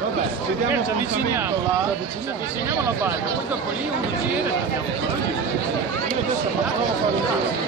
Vabbè, vediamo, ci avviciniamo alla barca, poi dopo lì uno gira e andiamo ancora lì. Io adesso provo a fare un giro.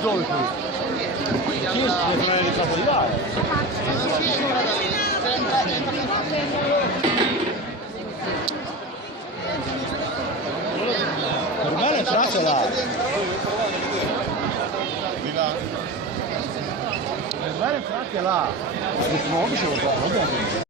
Dove qui? Io non è entrato di là. Per me è traccia là. Per me è traccia là. No, dicevo qua, va bene.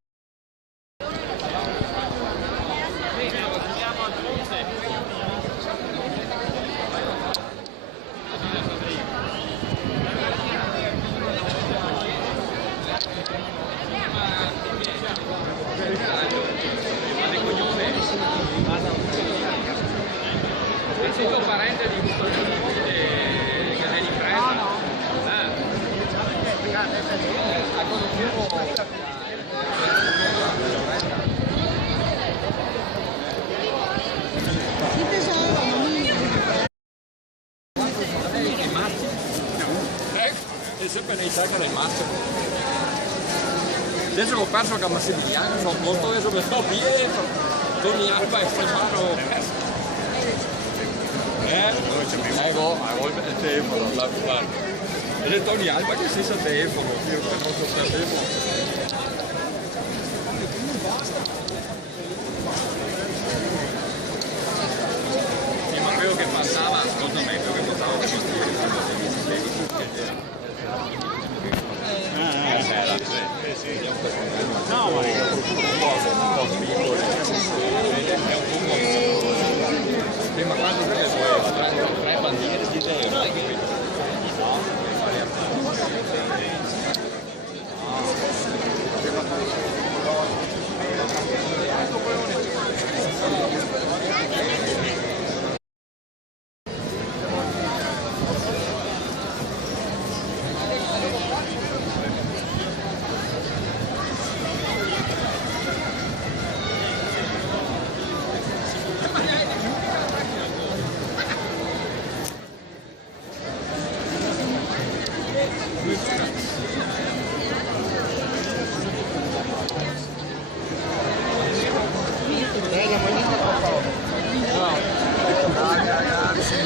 Sei tuo parente di che hai di presa? È sempre nei cerca del massimo. Adesso l'ho perso a Massimiliano, sono molto adesso mi sto dietro. Tony Alba e Stefano. Ecco, il telefono, la parte. Ed è Tony Alba che si sa telefono, io che non so il telefono. Sì, ma quello che passava, ascoltami, quello che passava per no, ma è un po' piccolo. Ma quando che tre bandiere di euro?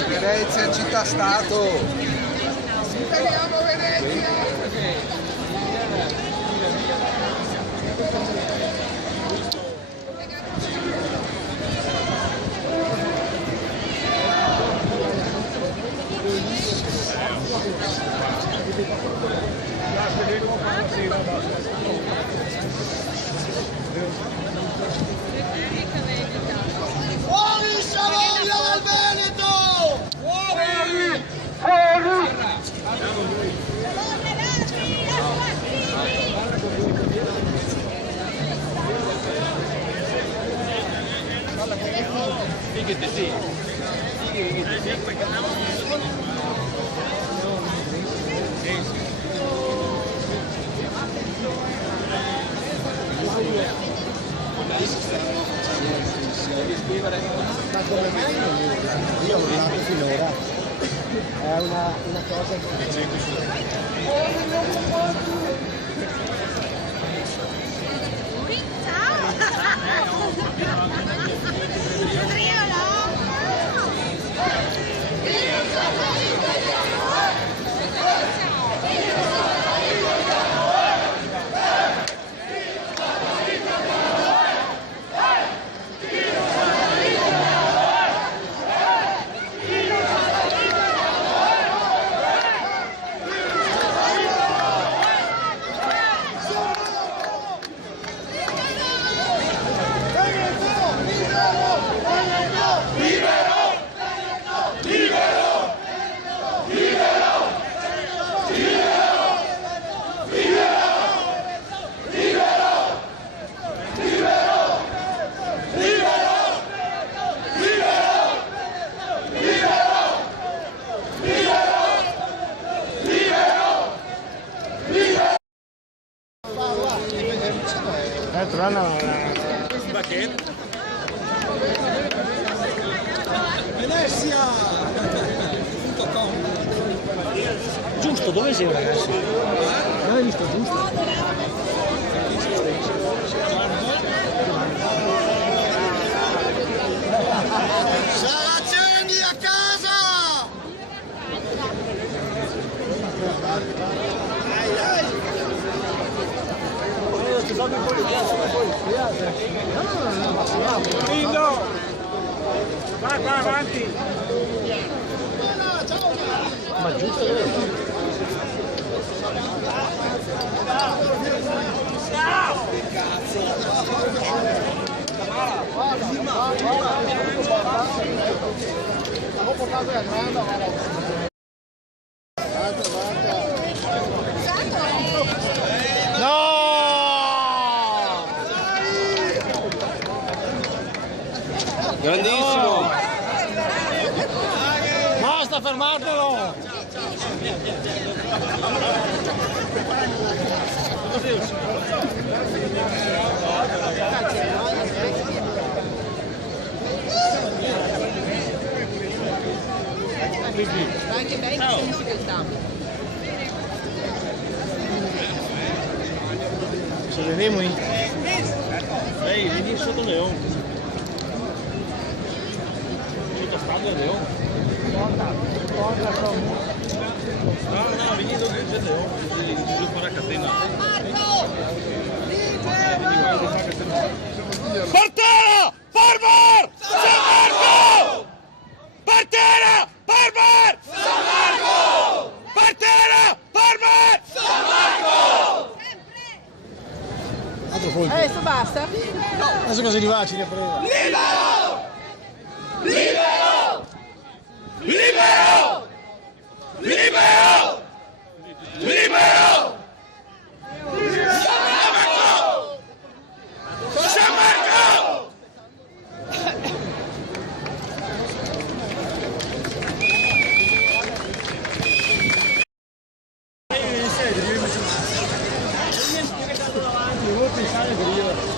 Venezia, città stato. Speriamo Venezia. Fuori Savoia dal Veneto! Fuori! Io ho urlato finora, è una cosa che... Trovano Baguette. Brescia.com. Giusto, dove sei ragazzi? Non hai visto giusto? Saraceni a casa! Lindo! Vai avanti! Ma giusto dove sei? Ho portato la grande, No! Grandissimo! Basta, fermatelo! anche vecchio in realtà. Ce l'avemo in... Ehi, vieni sotto Leon. Sotto stadio Leon. No, vieni dove c'è Leon. Sviluppo la catena. Portera! Forward! San Marco! Portera! Forward! San Marco! Portera! Forward! San Marco! Altro colpo. Adesso basta? Adesso cosa gli va? Ci riprende. Libero! Libero! Libero! Libero! Libero! San Marco! Devo pensare che io...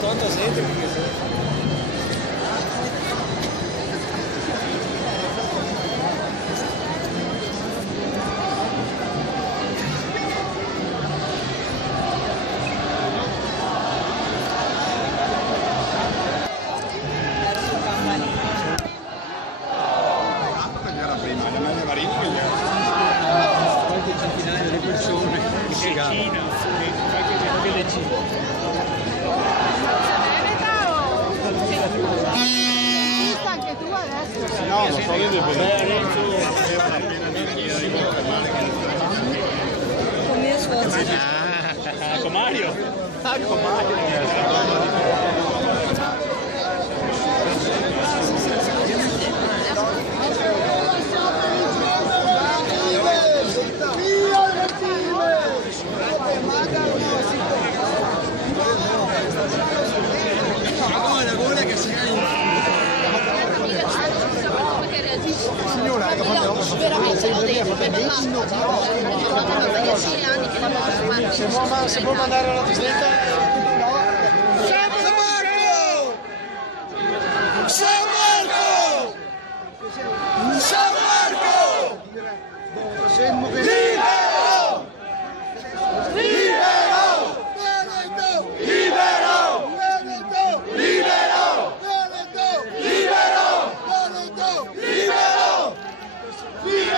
Quanta gente perché Con mio sforzo. Con Mario. Con Mario. Veramente lo devo, perché basta. Se può mandare la disdetta? San Marco! San Marco! San Marco! Libero! Libero! Veneto! Libero! Veneto! Libero! Veneto! Libero! Veneto! Libero! Libero!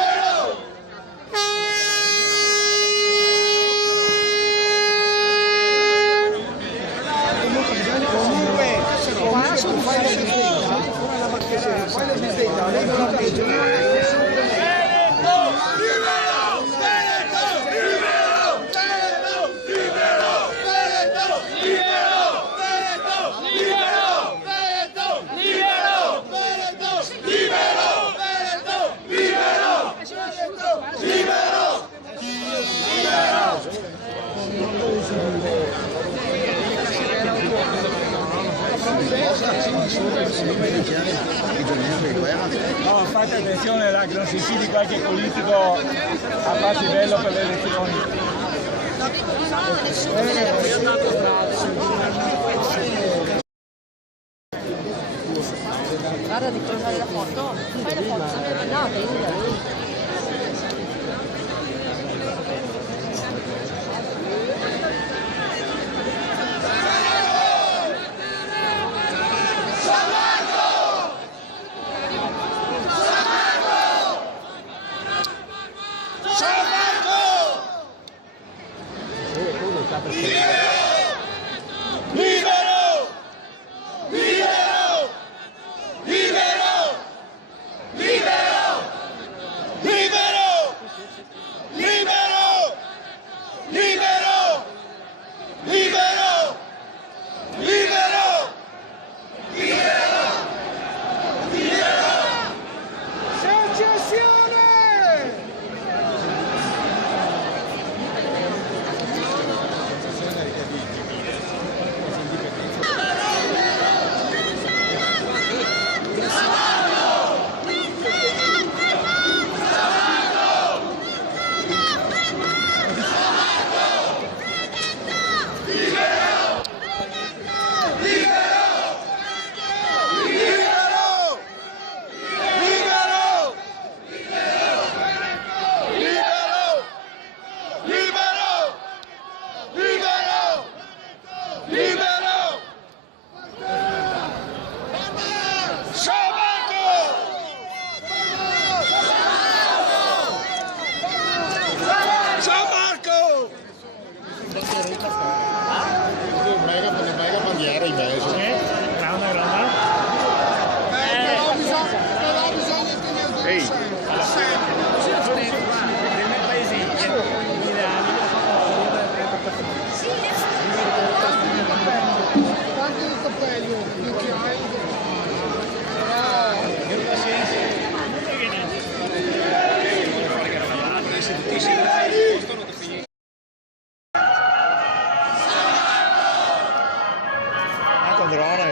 No, fate attenzione là, che non si fidi qualche politico a basso livello per le elezioni. Guarda di fare la foto. Fai la foto. No, devi. Drone